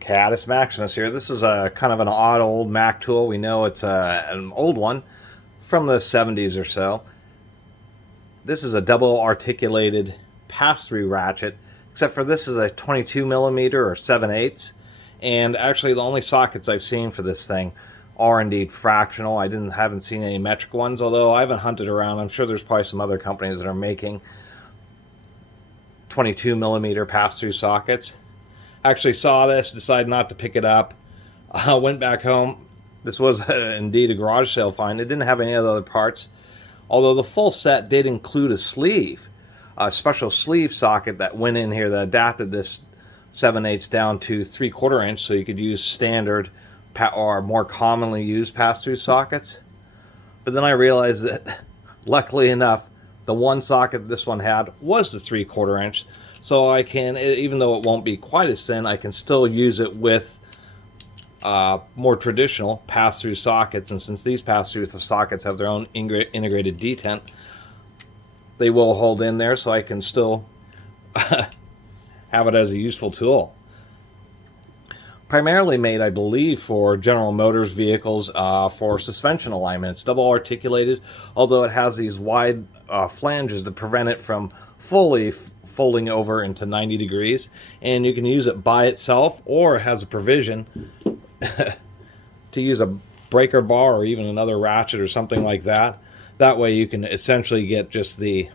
Catus Maximus here. This is a kind of an odd old Mac tool. We know it's an old one from the 70s or so. This is a double articulated pass-through ratchet, except for this is a 22 millimeter or 7/8. And actually the only sockets I've seen for this thing are indeed fractional. I haven't seen any metric ones, although I haven't hunted around. I'm sure there's probably some other companies that are making 22 millimeter pass-through sockets. Actually saw this, decided not to pick it up. Went back home. This was indeed a garage sale find. It didn't have any other parts, although the full set did include a sleeve, a special sleeve socket that went in here that adapted this 7/8 down to 3/4 inch, so you could use standard or more commonly used pass-through sockets. But then I realized that, luckily enough, the one socket this one had was the 3/4 inch. So I can, even though it won't be quite as thin, I can still use it with more traditional pass-through sockets. And since these pass-through sockets have their own integrated detent, they will hold in there, so I can still have it as a useful tool. Primarily made, I believe, for General Motors vehicles for suspension alignment. It's double articulated, although it has these wide flanges to prevent it from fully folding over into 90 degrees, and you can use it by itself, or it has a provision to use a breaker bar or even another ratchet or something like that. That way you can essentially get just the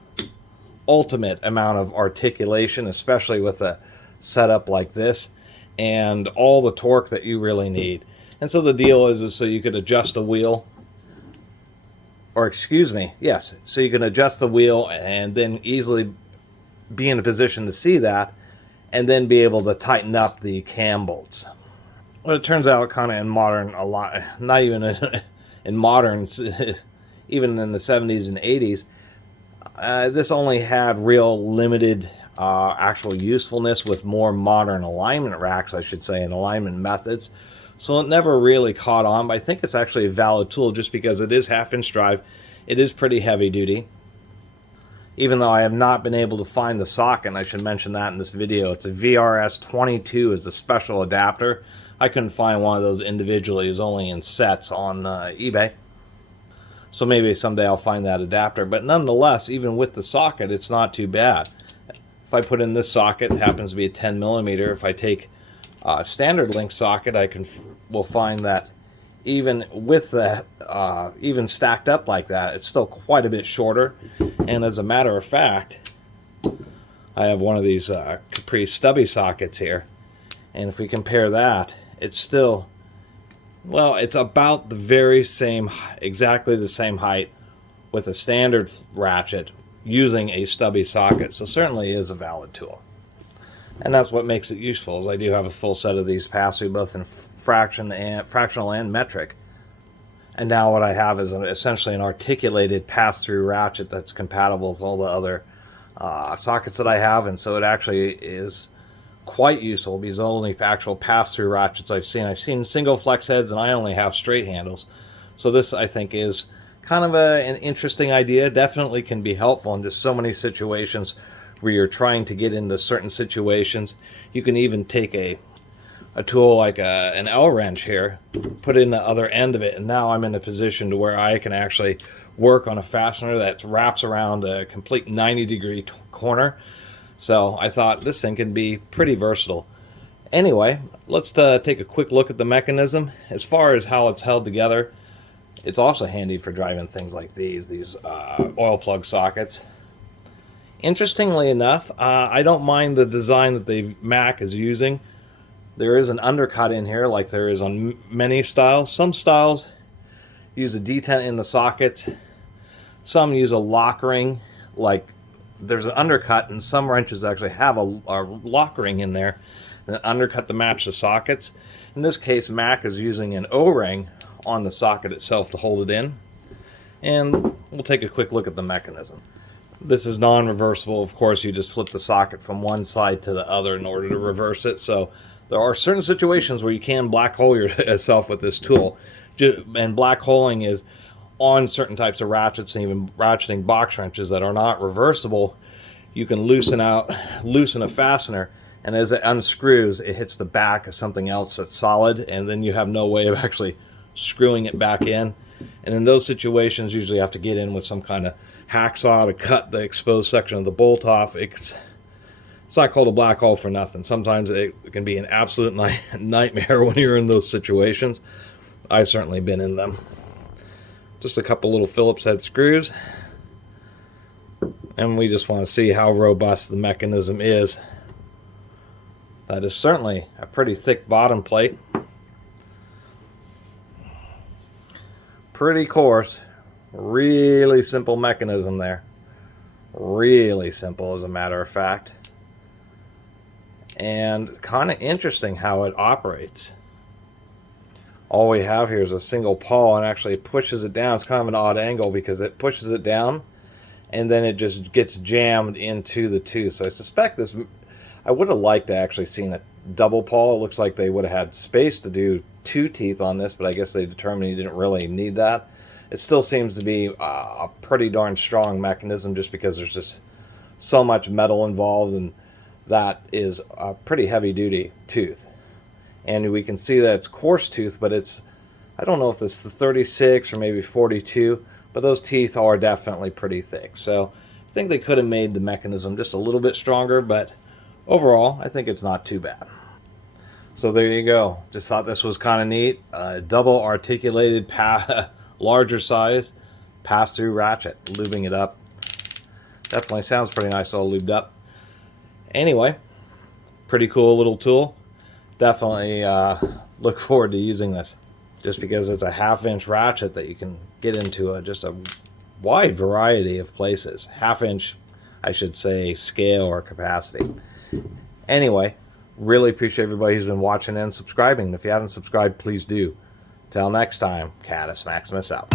ultimate amount of articulation, especially with a setup like this, and all the torque that you really need. And so the deal is so you could adjust the wheel, or excuse me, yes, so you can adjust the wheel and then easily be in a position to see that, and then be able to tighten up the cam bolts. Well, it turns out kind of in modern, a lot, not even in modern, even in the 70s and 80s, this only had real limited actual usefulness with more modern alignment racks, I should say, and alignment methods. So it never really caught on, but I think it's actually a valid tool just because it is half-inch drive. It is pretty heavy duty. Even though I have not been able to find the socket, and I should mention that in this video, it's a VRS 22 is the special adapter. I couldn't find one of those individually. It was only in sets on eBay. So maybe someday I'll find that adapter. But nonetheless, even with the socket, it's not too bad. If I put in this socket, it happens to be a 10 millimeter. If I take a standard link socket, will find that even with that, even stacked up like that, it's still quite a bit shorter. And as a matter of fact, I have one of these Capri stubby sockets here, and if we compare that, it's still, well, it's about the very same, exactly the same height with a standard ratchet using a stubby socket. So certainly is a valid tool, and that's what makes it useful. Is I do have a full set of these pass-through, both in fractional and metric. And now what I have is essentially an articulated pass-through ratchet that's compatible with all the other sockets that I have, and so it actually is quite useful because the only actual pass-through ratchets I've seen single flex heads, and I only have straight handles. So this, I think, is kind of an interesting idea. Definitely can be helpful in just so many situations where you're trying to get into certain situations. You can even take a tool like an L wrench here, put it in the other end of it, and now I'm in a position to where I can actually work on a fastener that wraps around a complete 90-degree corner. So I thought this thing can be pretty versatile. Anyway, let's take a quick look at the mechanism. As far as how it's held together, it's also handy for driving things like these oil plug sockets. Interestingly enough, I don't mind the design that the Mac is using. There is an undercut in here like there is on many styles. Some styles use a detent in the sockets. Some use a lock ring, like there's an undercut, and some wrenches actually have a lock ring in there, and an undercut to match the sockets. In this case, Mac is using an O-ring on the socket itself to hold it in. And we'll take a quick look at the mechanism. This is non-reversible. Of course, you just flip the socket from one side to the other in order to reverse it. So there are certain situations where you can black hole yourself with this tool. And black holing is on certain types of ratchets and even ratcheting box wrenches that are not reversible. You can loosen a fastener and as it unscrews, it hits the back of something else that's solid, and then you have no way of actually screwing it back in. And in those situations, usually you have to get in with some kind of hacksaw to cut the exposed section of the bolt off. It's not called a black hole for nothing. Sometimes it can be an absolute nightmare when you're in those situations. I've certainly been in them. Just a couple little Phillips head screws, and we just want to see how robust the mechanism is. That is certainly a pretty thick bottom plate. Pretty coarse. Really simple mechanism there. Really simple, as a matter of fact. And kind of interesting how it operates. All we have here is a single pawl, and actually pushes it down. It's kind of an odd angle because it pushes it down and then it just gets jammed into the tooth. So I suspect this, I would have liked to actually seen a double pawl. It looks like they would have had space to do 2 teeth on this, but I guess they determined you didn't really need that. It still seems to be a pretty darn strong mechanism, just because there's just so much metal involved, and that is a pretty heavy duty tooth. And we can see that it's coarse tooth, but it's, I don't know if it's the 36 or maybe 42, but those teeth are definitely pretty thick. So I think they could have made the mechanism just a little bit stronger, but overall I think it's not too bad. So there you go. Just thought this was kind of neat. Double articulated, larger size pass-through ratchet. Lubing it up. Definitely sounds pretty nice all lubed up. Anyway, pretty cool little tool. Definitely look forward to using this, just because it's a 1/2-inch ratchet that you can get into just a wide variety of places. 1/2-inch, I should say, scale or capacity. Anyway, really appreciate everybody who's been watching and subscribing. If you haven't subscribed, please do. Till next time, Catus Maximus out.